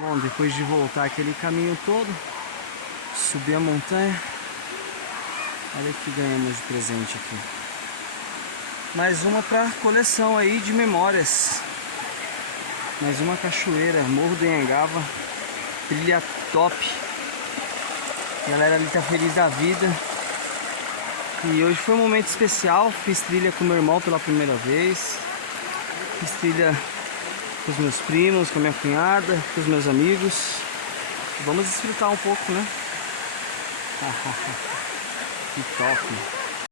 Bom, depois de voltar aquele caminho todo, subir a montanha, olha o que ganhamos de presente aqui. Mais uma para coleção aí de memórias. Mais uma cachoeira, Morro do Anhangaba, trilha top. A galera ali tá feliz da vida. E hoje foi um momento especial, fiz trilha com meu irmão pela primeira vez. Fiz trilha com os meus primos, com a minha cunhada, com os meus amigos. Vamos desfrutar um pouco, né? Que top!